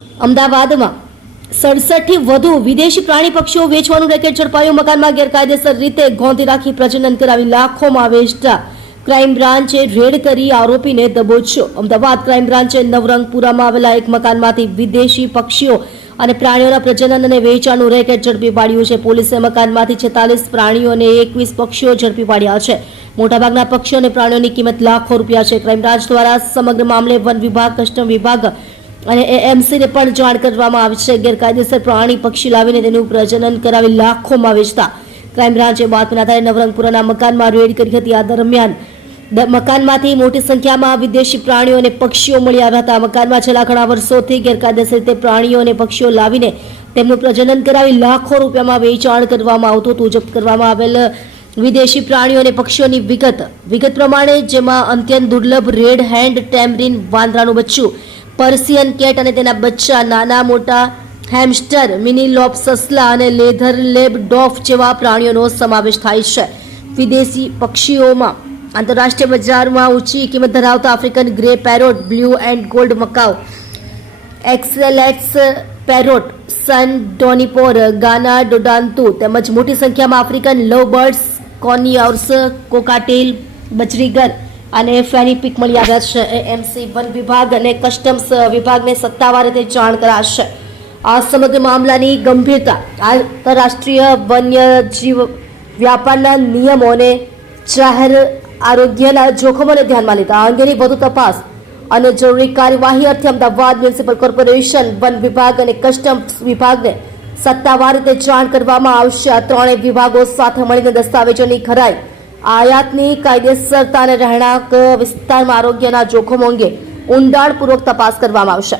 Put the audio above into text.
અમદાવાદમાં 67 થી વધુ વિદેશી પ્રાણી પક્ષીઓ વેચવાનું રેકેટ ઝડપાયું. મકાનમાં ગેરકાયદેસર રીતે ગોંધી રાખી પ્રજનન કરાવી લાખોમાં વેચતા ક્રાઇમ બ્રાન્ચે રેડ કરી આરોપીને દબોચ્યો. અમદાવાદ ક્રાઇમ બ્રાન્ચે નવરંગપુરામાં આવેલા એક મકાનમાંથી વિદેશી પક્ષીઓ અને પ્રાણીઓના પ્રજનન અને વેચાણનું રેકેટ ઝડપી પાડ્યું છે. પોલીસે મકાનમાંથી 46 પ્રાણીઓ અને 21 પક્ષીઓ ઝડપી પાડ્યા છે. મોટાભાગના પક્ષીઓ અને પ્રાણીઓની કિંમત લાખો રૂપિયા છે. ક્રાઇમ બ્રાન્ચ દ્વારા સમગ્ર મામલે વન વિભાગ, કસ્ટમ વિભાગ અને એએમસીને પણ જાણ કરવામાં આવી છે. ગેરકાયદેસર પ્રાણી પક્ષી લાવીને તેનું પ્રજનન કરાવી લાખોમાં વેચતા ક્રાઇમ બ્રાન્ચે બાતમીના આધારે નવરંગપુરાના મકાનમાં રેડ કરી હતી. આ દરમિયાન મકાનમાંથી મોટી સંખ્યામાં વિદેશી પ્રાણીઓ અને પક્ષીઓ મળી આવ્યા હતા. મકાનમાં છેલ્લા ઘણા વર્ષોથી ગેરકાયદેસર રીતે પ્રાણીઓ અને પક્ષીઓ લાવીને તેમનું પ્રજનન કરાવી લાખો રૂપિયામાં વેચાણ કરવામાં આવતું હતું. જપ્ત કરવામાં આવેલ વિદેશી પ્રાણીઓ અને પક્ષીઓની વિગત પ્રમાણે જેમાં અત્યંત દુર્લભ રેડ હેન્ડ ટેમરીન વાંદરાનું બચ્ચું, પર્શિયન કેટ અને તેના બચ્ચા, નાના મોટા હેમસ્ટર, મિની લોપ સસલા અને લેધર લેબ ડોફ જેવા પ્રાણીઓનો સમાવેશ થાય છે. વિદેશી પક્ષીઓમાં આંતરરાષ્ટ્રીય બજારમાં ઊંચી કિંમત ધરાવતા African grey parrot, blue and gold macaw, eclectus parrot, sun ડોનિપોર, ગાના ડોડાન્તુ તેમજ મોટી સંખ્યામાં આફ્રિકન લવ બર્ડ્સ, કોનિયર્સ, કોકાટેલ, બજરીગર અને ફેનીપિક મળી આવ્યા છે. એએમસી, વન વિભાગ અને કસ્ટમ્સ વિભાગને સત્તાવાર રીતે જાણ કરાશે. આ સમગ્ર મામલાની ગંભીરતા, આંતરરાષ્ટ્રીય વન્યજીવ વ્યાપારના નિયમો અને જાહેર આરોગ્યના જોખમોને ધ્યાનમાં લેતા આ અંગેની વધુ તપાસ અને જરૂરી કાર્યવાહી અર્થે અમદાવાદ મ્યુનિસિપલ કોર્પોરેશન, વન વિભાગ અને કસ્ટમ્સ વિભાગને સત્તાવાર રીતે જાણ કરવામાં આવશે. આ ત્રણેય વિભાગો સાથે મળીને દસ્તાવેજોની ખરાઈ, આયાતની કાયદેસરતા અને રહેણાંક વિસ્તારમાં આરોગ્યના જોખમો અંગે ઊંડાણપૂર્વક તપાસ કરવામાં આવશે.